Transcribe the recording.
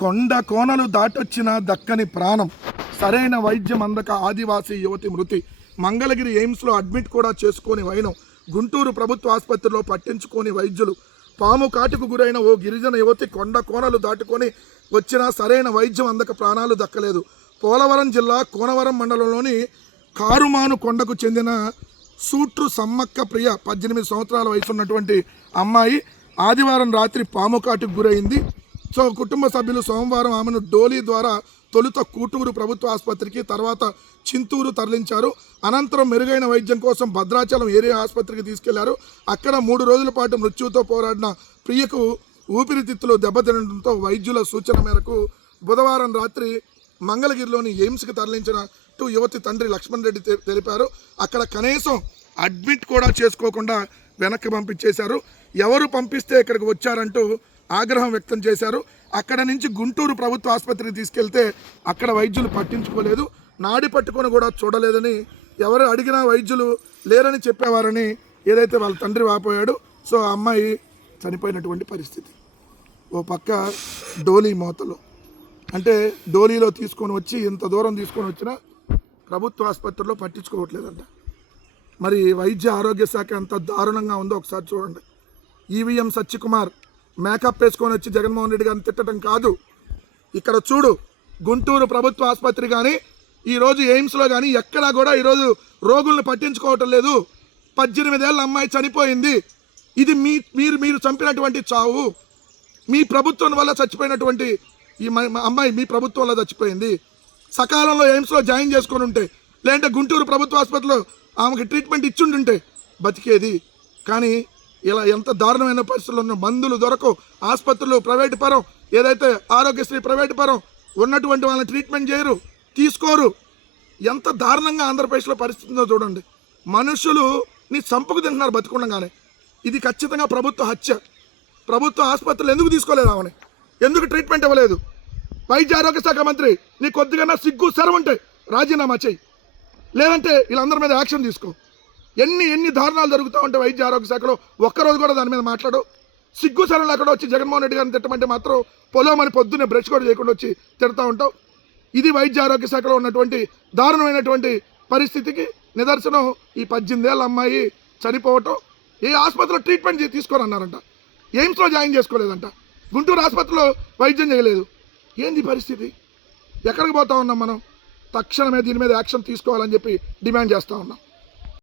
కొండ కోనలు దాటొచ్చిన దక్కని ప్రాణం, సరైన వైద్యం అందక ఆదివాసీ యువతి మృతి. మంగళగిరి ఎయిమ్స్లో అడ్మిట్ కూడా చేసుకొని వైనం, గుంటూరు ప్రభుత్వ ఆసుపత్రిలో పట్టించుకొని వైద్యులు. పాము కాటుకు గురైన ఓ గిరిజన యువతి కొండ కోనలు దాటుకొని వచ్చినా సరైన వైద్యం అందక ప్రాణాలు దక్కలేదు. పోలవరం జిల్లా కోనవరం మండలంలోని కారుమాను కొండకు చెందిన సూట్రు సమ్మక్క ప్రియ 18 సంవత్సరాల వయసు ఉన్నటువంటి అమ్మాయి ఆదివారం రాత్రి పాము కాటుకు గురైంది. సో కుటుంబ సభ్యులు సోమవారం ఆమెను డోలీ ద్వారా తొలుత కూటూరు ప్రభుత్వ ఆసుపత్రికి, తర్వాత చింతూరు తరలించారు. అనంతరం మెరుగైన వైద్యం కోసం భద్రాచలం ఏరియా ఆసుపత్రికి తీసుకెళ్లారు. అక్కడ 3 రోజుల పాటు మృత్యువుతో పోరాడిన ప్రియకు ఊపిరితిత్తులు దెబ్బతినడంతో వైద్యుల సూచన మేరకు బుధవారం రాత్రి మంగళగిరిలోని ఎయిమ్స్కి తరలించినట్టు యువతి తండ్రి లక్ష్మణ్ రెడ్డి తెలిపారు. అక్కడ కనీసం అడ్మిట్ కూడా చేసుకోకుండా వెనక్కి పంపించేశారు. ఎవరు పంపిస్తే ఇక్కడికి వచ్చారంటూ ఆగ్రహం వ్యక్తం చేశారు. అక్కడ నుంచి గుంటూరు ప్రభుత్వ ఆసుపత్రికి తీసుకెళ్తే అక్కడ వైద్యులు పట్టించుకోలేదు, నాడి పట్టుకొని కూడా చూడలేదని, ఎవరు అడిగినా వైద్యులు లేరని చెప్పేవారని ఏదైతే వాళ్ళ తండ్రి వాపోయాడు. సో ఆ అమ్మాయి చనిపోయినటువంటి పరిస్థితి. ఓ పక్క డోలీ మోతలు, అంటే డోలీలో తీసుకొని వచ్చి ఇంత దూరం తీసుకొని వచ్చినా ప్రభుత్వ ఆసుపత్రిలో పట్టించుకోవట్లేదంట. మరి వైద్య ఆరోగ్య శాఖ ఎంత దారుణంగా ఉందో ఒకసారి చూడండి. ఈవీఎం సత్యకుమార్ మేకప్ వేసుకొని వచ్చి జగన్మోహన్ రెడ్డి గారిని తిట్టడం కాదు. ఇక్కడ చూడు, గుంటూరు ప్రభుత్వ ఆసుపత్రి కానీ, ఈరోజు ఎయిమ్స్లో కానీ ఎక్కడా కూడా ఈరోజు రోగులను పట్టించుకోవటం లేదు. 18 ఏళ్ళ అమ్మాయి చనిపోయింది. ఇది మీరు చంపినటువంటి చావు. మీ ప్రభుత్వం వల్ల చచ్చిపోయినటువంటి ఈ అమ్మాయి మీ ప్రభుత్వం వల్ల చచ్చిపోయింది. సకాలంలో ఎయిమ్స్లో జాయిన్ చేసుకొని ఉంటే, లేదంటే గుంటూరు ప్రభుత్వ ఆసుపత్రిలో ఆమెకి ట్రీట్మెంట్ ఇచ్చుంటుంటే బతికేది. కానీ ఇలా ఎంత దారుణమైన పరిస్థితుల్లో ఉన్న, మందులు దొరకవు, ఆసుపత్రులు ప్రైవేటు పరం, ఏదైతే ఆరోగ్యశ్రీ ప్రైవేటు పరం, ఉన్నటువంటి వాళ్ళని ట్రీట్మెంట్ చేయరు, తీసుకోరు. ఎంత దారుణంగా ఆంధ్రప్రదేశ్లో పరిస్థితి ఉందో చూడండి. మనుషులుని చంపుకు తింటున్నారు బతికుండగానే. ఇది ఖచ్చితంగా ప్రభుత్వ హత్య. ప్రభుత్వ ఆసుపత్రులు ఎందుకు తీసుకోలేదు ఆమెని? ఎందుకు ట్రీట్మెంట్ ఇవ్వలేదు? వైద్య ఆరోగ్య శాఖ మంత్రి, నీ కొద్దిగా సిగ్గు శరం ఉంటే రాజీనామా చేయి, లేదంటే వీళ్ళందరి మీద యాక్షన్ తీసుకో. ఎన్ని దారుణాలు జరుగుతూ ఉంటాయి వైద్య ఆరోగ్య శాఖలో, ఒక్కరోజు కూడా దాని మీద మాట్లాడు. సిగ్గు శరం లేకుండా వచ్చి జగన్మోహన్ రెడ్డి గారిని తిట్టమంటే మాత్రం పొలమని పొద్దున్నే బ్రష్ కూడా చేయకుండా వచ్చి తిడతా ఉంటావు. ఇది వైద్య ఆరోగ్య శాఖలో ఉన్నటువంటి దారుణమైనటువంటి పరిస్థితికి నిదర్శనం. ఈ 18 ఏళ్ళ అమ్మాయి చనిపోవటం, ఏ ఆసుపత్రిలో ట్రీట్మెంట్ తీసుకోరన్నారంట, ఎయిమ్స్లో జాయిన్ చేసుకోలేదంట, గుంటూరు ఆసుపత్రిలో వైద్యం చేయలేదు. ఏంది పరిస్థితి? ఎక్కడికి పోతా ఉన్నాం మనం? తక్షణమే దీని మీద యాక్షన్ తీసుకోవాలని చెప్పి డిమాండ్ చేస్తూ ఉన్నాం.